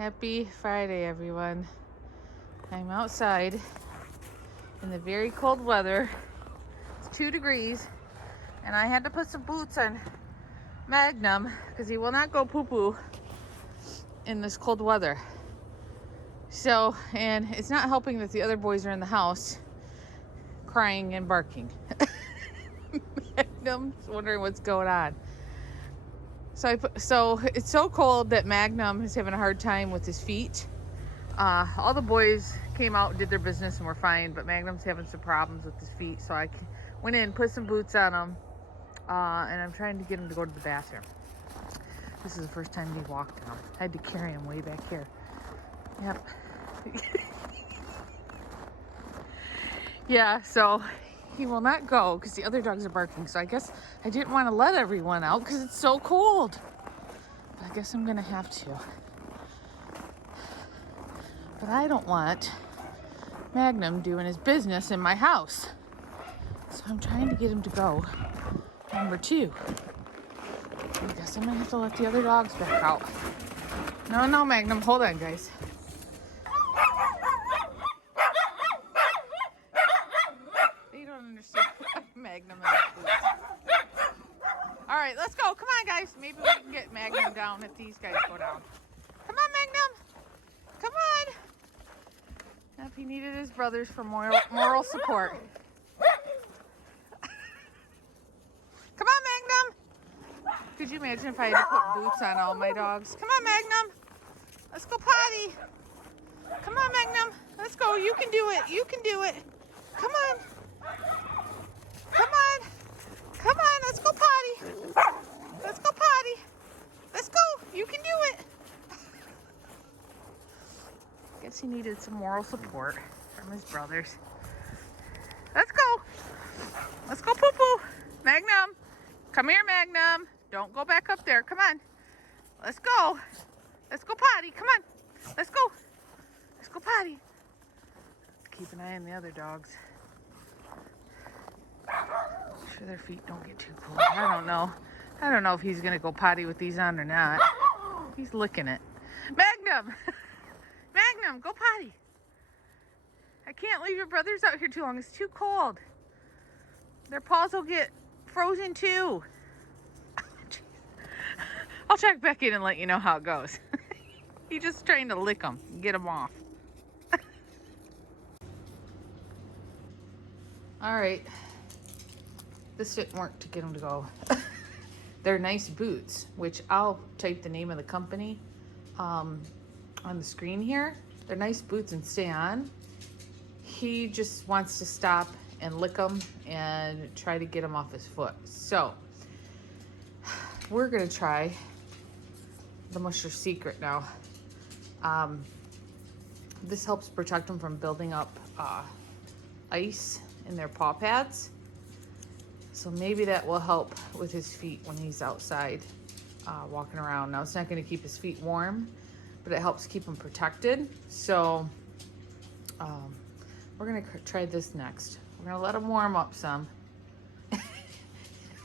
Happy Friday, everyone. I'm outside in the very cold weather. It's 2 degrees, and I had to put some boots on Magnum because he will not go poo-poo in this cold weather. So, and it's not helping that the other boys are in the house crying and barking. Magnum's wondering what's going on. So it's so cold that Magnum is having a hard time with his feet. All the boys came out and did their business and were fine, but Magnum's having some problems with his feet. So I went in, put some boots on him, and I'm trying to get him to go to the bathroom. This is the first time he walked out. I had to carry him way back here. Yep. Yeah, so he will not go because the other dogs are barking. So I guess I didn't want to let everyone out because it's so cold. But I guess I'm going to have to. But I don't want Magnum doing his business in my house. So I'm trying to get him to go. Number 2. I guess I'm going to have to let the other dogs back out. No, Magnum. Hold on, guys. You don't understand. Magnum and his boots. All right, let's go. Come on, guys. Maybe we can get Magnum down if these guys go down. Come on, Magnum. Come on. If he needed his brothers for moral support. Come on, Magnum. Could you imagine if I had to put boots on all my dogs? Come on, Magnum. Let's go potty. Come on, Magnum. Let's go. You can do it. You can do it. Come on. Come on. Come on. Let's go potty. Let's go potty. Let's go. You can do it. Guess he needed some moral support from his brothers. Let's go. Let's go poo-poo. Magnum. Come here, Magnum. Don't go back up there. Come on. Let's go. Let's go potty. Come on. Let's go. Let's go potty. Keep an eye on the other dogs. Make sure their feet don't get too cold. I don't know. I don't know if he's going to go potty with these on or not. He's licking it. Magnum! Magnum, go potty. I can't leave your brothers out here too long. It's too cold. Their paws will get frozen too. I'll check back in and let you know how it goes. He's just trying to lick them and get them off. All right. This didn't work to get them to go. They're nice boots, which I'll type the name of the company on the screen here. They're nice boots and stay on. He just wants to stop and lick them and try to get them off his foot. So we're gonna try the Musher Secret now. This helps protect them from building up ice in their paw pads. So maybe that will help with his feet when he's outside walking around. Now it's not gonna keep his feet warm, but it helps keep them protected. So we're gonna try this next. We're gonna let them warm up some.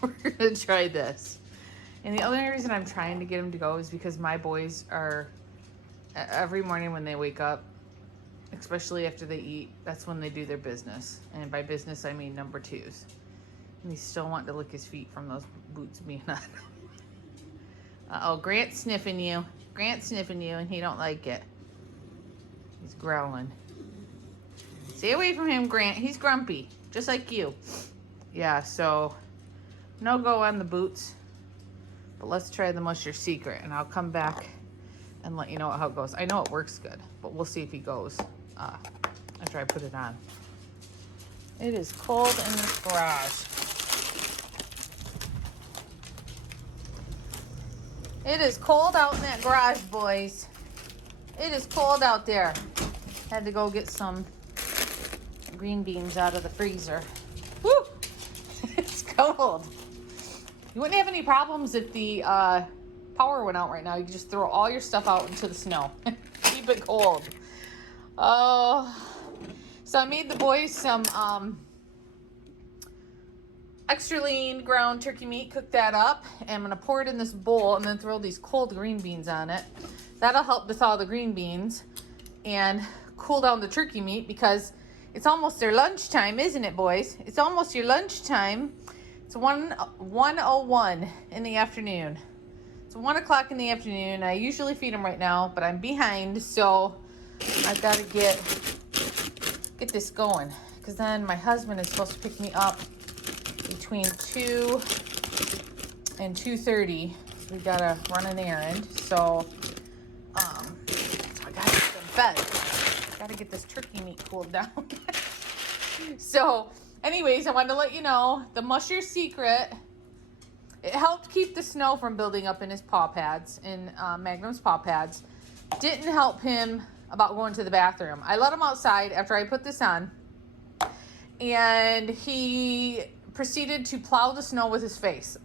We're gonna try this. And the only reason I'm trying to get him to go is because my boys are, every morning when they wake up, especially after they eat, that's when they do their business. And by business, I mean number 2s. And he's still wanting to lick his feet from those boots being on. Uh-oh, Grant's sniffing you. Grant's sniffing you, and he don't like it. He's growling. Stay away from him, Grant. He's grumpy, just like you. Yeah, so no go on the boots. But let's try the Musher Secret, and I'll come back and let you know how it goes. I know it works good, but we'll see if he goes after I put it on. It is cold in this garage. It is cold out in that garage, boys. It is cold out there. Had to go get some green beans out of the freezer. Woo! It's cold. You wouldn't have any problems if the power went out right now. You could just throw all your stuff out into the snow. Keep it cold. Oh, so I made the boys some extra lean ground turkey meat. Cook that up. And I'm going to pour it in this bowl and then throw these cold green beans on it. that'll help to thaw the green beans and cool down the turkey meat, because it's almost their lunchtime, isn't it, boys? It's almost your lunchtime. It's 1:01 in the afternoon. It's 1 o'clock in the afternoon. I usually feed them right now, but I'm behind, so I've got to get this going, because then my husband is supposed to pick me up between 2 and 2:30. We got to run an errand, so I got to get them fed. Got to get this turkey meat cooled down. So, anyways, I wanted to let you know the musher secret. It helped keep the snow from building up in his paw pads, in Magnum's paw pads. Didn't help him about going to the bathroom. I let him outside after I put this on, and he proceeded to plow the snow with his face.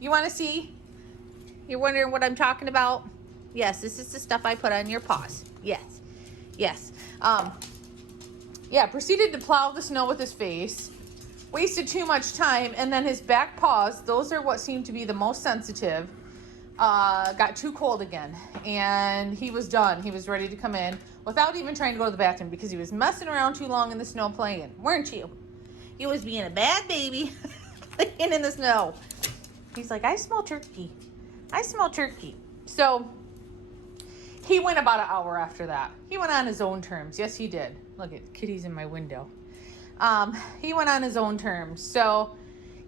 You want to see? You're wondering what I'm talking about? Yes, this is the stuff I put on your paws. Yes. Yeah, proceeded to plow the snow with his face. Wasted too much time, and then his back paws, those are what seem to be the most sensitive, got too cold again, and he was done. He was ready to come in without even trying to go to the bathroom, because he was messing around too long in the snow playing, weren't you? He was being a bad baby playing in the snow. He's like, I smell turkey. So he went about an hour after that. He went on his own terms. Yes, he did. Look at kitties in my window. He went on his own terms. So,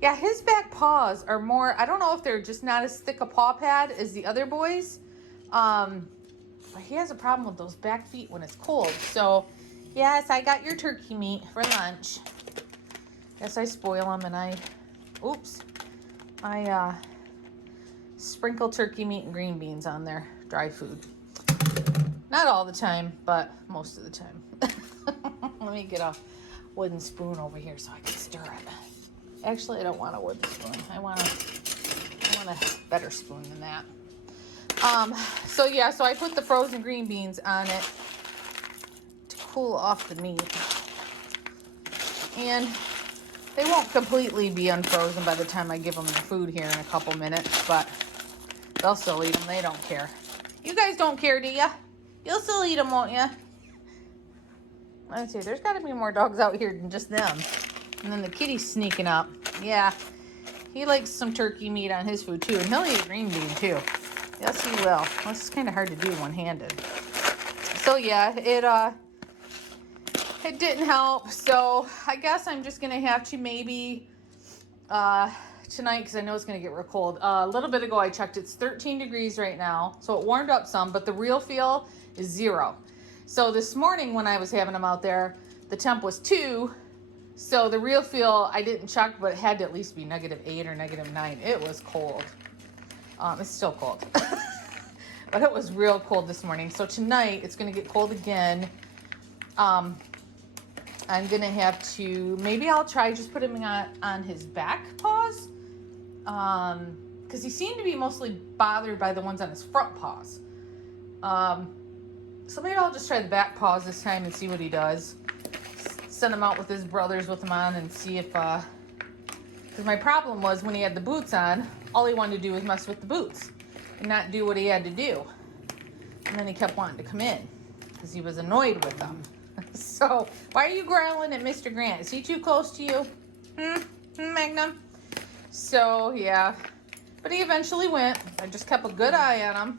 yeah, his back paws are more, I don't know if they're just not as thick a paw pad as the other boys. But he has a problem with those back feet when it's cold. So, yes, I got your turkey meat for lunch. Yes, I spoil them, and I sprinkle turkey meat and green beans on their dry food. Not all the time, but most of the time. Let me get a wooden spoon over here so I can stir it. Actually, I don't want a wooden spoon. I want a better spoon than that. So I put the frozen green beans on it to cool off the meat. And they won't completely be unfrozen by the time I give them their food here in a couple minutes, but they'll still eat them. They don't care. You guys don't care, do ya? You'll still eat them, won't ya? Let's see, there's got to be more dogs out here than just them. And then the kitty's sneaking up. Yeah, he likes some turkey meat on his food too, and he'll eat a green bean too. Yes, he will. Well, this is kind of hard to do one-handed. So yeah, it didn't help. So I guess I'm just gonna have to maybe tonight, because I know it's gonna get real cold. A little bit ago I checked, it's 13 degrees right now, so it warmed up some, but the real feel is 0. So this morning when I was having them out there, the temp was 2. So the real feel, I didn't check, but it had to at least be -8 or -9. It was cold. It's still cold. But it was real cold this morning. So tonight it's going to get cold again. I'm going to have to, maybe I'll try just putting him on his back paws. Because he seemed to be mostly bothered by the ones on his front paws. So maybe I'll just try the back paws this time and see what he does. Send him out with his brothers with him on and see if, because my problem was when he had the boots on, all he wanted to do was mess with the boots and not do what he had to do. And then he kept wanting to come in because he was annoyed with them. So, why are you growling at Mr. Grant? Is he too close to you? Magnum? So, yeah. But he eventually went. I just kept a good eye on him.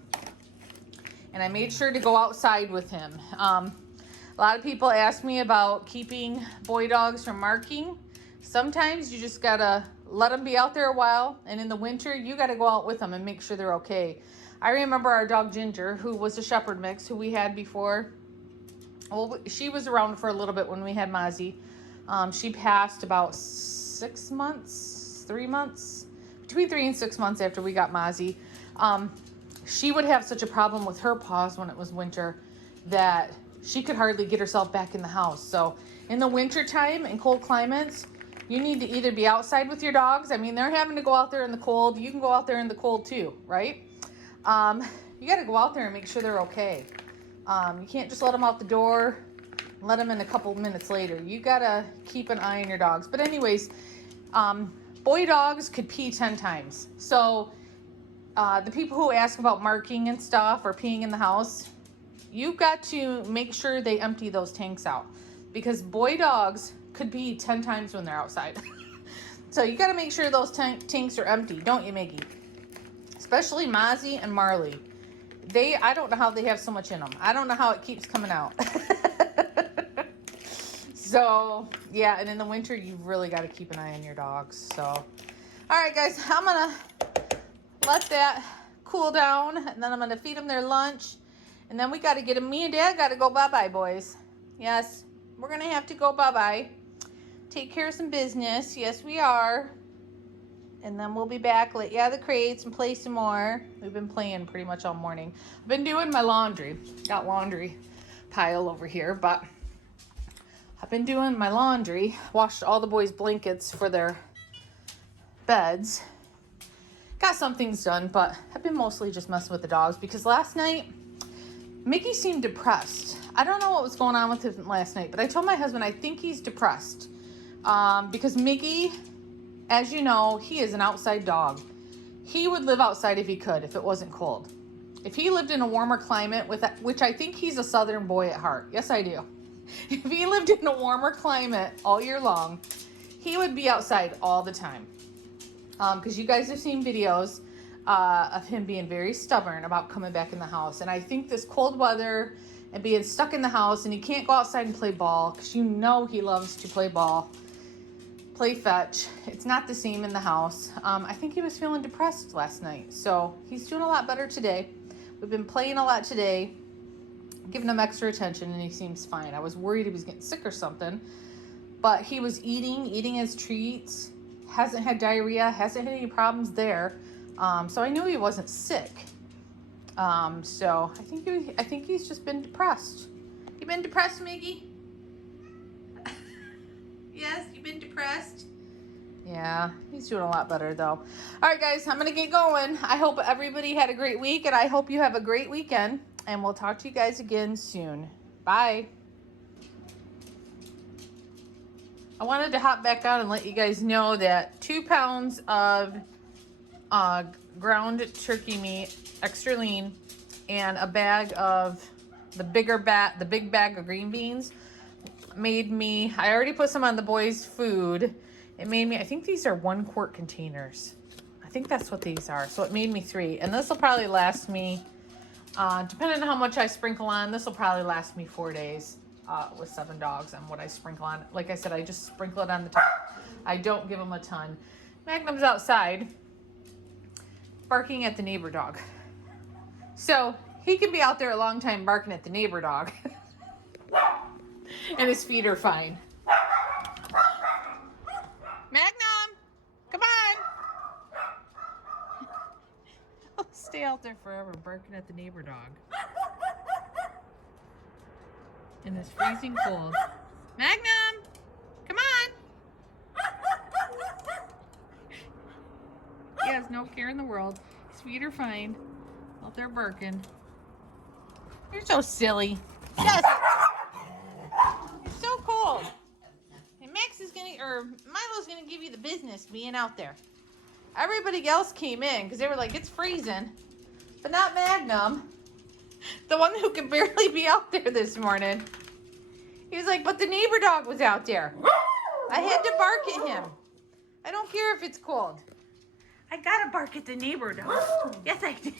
And I made sure to go outside with him. A lot of people ask me about keeping boy dogs from marking. Sometimes you just gotta let them be out there a while. And in the winter, you gotta go out with them and make sure they're okay. I remember our dog Ginger, who was a shepherd mix, who we had before. Well, she was around for a little bit when we had Mozzie. She passed about 6 months, 3 months, between 3 and 6 months after we got Mozzie. She would have such a problem with her paws when it was winter that she could hardly get herself back in the house. So in the winter time in cold climates, you need to either be outside with your dogs. I mean, they're having to go out there in the cold. You can go out there in the cold too, right? You got to go out there and make sure they're okay. You can't just let them out the door, let them in a couple minutes later. You got to keep an eye on your dogs. But anyways, boy dogs could pee 10 times. So the people who ask about marking and stuff or peeing in the house, you've got to make sure they empty those tanks out, because boy dogs could pee 10 times when they're outside. So you got to make sure those tanks are empty, don't you, Miggy? Especially Mozzie and Marley. I don't know how they have so much in them. I don't know how it keeps coming out. So, yeah, and in the winter, you've really got to keep an eye on your dogs. So, all right, guys, I'm going to let that cool down, and then I'm going to feed them their lunch, and then we got to get them. Me and Dad got to go bye-bye, boys. Yes, we're going to have to go bye-bye. Take care of some business. Yes, we are. And then we'll be back, let you out of the crates and play some more. We've been playing pretty much all morning. I've been doing my laundry. Got laundry pile over here, but I've been doing my laundry. Washed all the boys' blankets for their beds. Got some things done, but I've been mostly just messing with the dogs because last night, Miggy seemed depressed. I don't know what was going on with him last night, but I told my husband I think he's depressed because Miggy, as you know, he is an outside dog. He would live outside if he could, if it wasn't cold. If he lived in a warmer climate, which I think he's a southern boy at heart. Yes, I do. If he lived in a warmer climate all year long, he would be outside all the time. Because you guys have seen videos of him being very stubborn about coming back in the house. And I think this cold weather and being stuck in the house, and he can't go outside and play ball, because you know he loves to play ball, play fetch. It's not the same in the house. I think he was feeling depressed last night. So he's doing a lot better today. We've been playing a lot today, giving him extra attention, and he seems fine. I was worried he was getting sick or something, but he was eating his treats, hasn't had diarrhea, hasn't had any problems there. So I knew he wasn't sick. So I think he's just been depressed. You been depressed, Miggy? Yes, you've been depressed? Yeah, he's doing a lot better though. All right, guys, I'm gonna get going. I hope everybody had a great week, and I hope you have a great weekend, and we'll talk to you guys again soon. Bye. I wanted to hop back on and let you guys know that 2 pounds of ground turkey meat, extra lean, and a bag of the big bag of green beans made me, I already put some on the boys' food. It made me, I think these are 1 quart containers. I think that's what these are. So it made me 3. And this will probably last me, depending on how much I sprinkle on, this will probably last me 4 days with 7 dogs on what I sprinkle on. Like I said, I just sprinkle it on the top. I don't give them a ton. Magnum's outside barking at the neighbor dog. So he could be out there a long time barking at the neighbor dog. And his feet are fine. Magnum, come on. He'll stay out there forever barking at the neighbor dog. In this freezing cold. Magnum, come on. He has no care in the world. His feet are fine. Out there barking. You're so silly. Yes. It's so cold. And Milo's gonna give you the business being out there. Everybody else came in because they were like, it's freezing. But not Magnum. The one who could barely be out there this morning. He was like, but the neighbor dog was out there. I had to bark at him. I don't care if it's cold. I gotta bark at the neighbor dog. Yes, I do.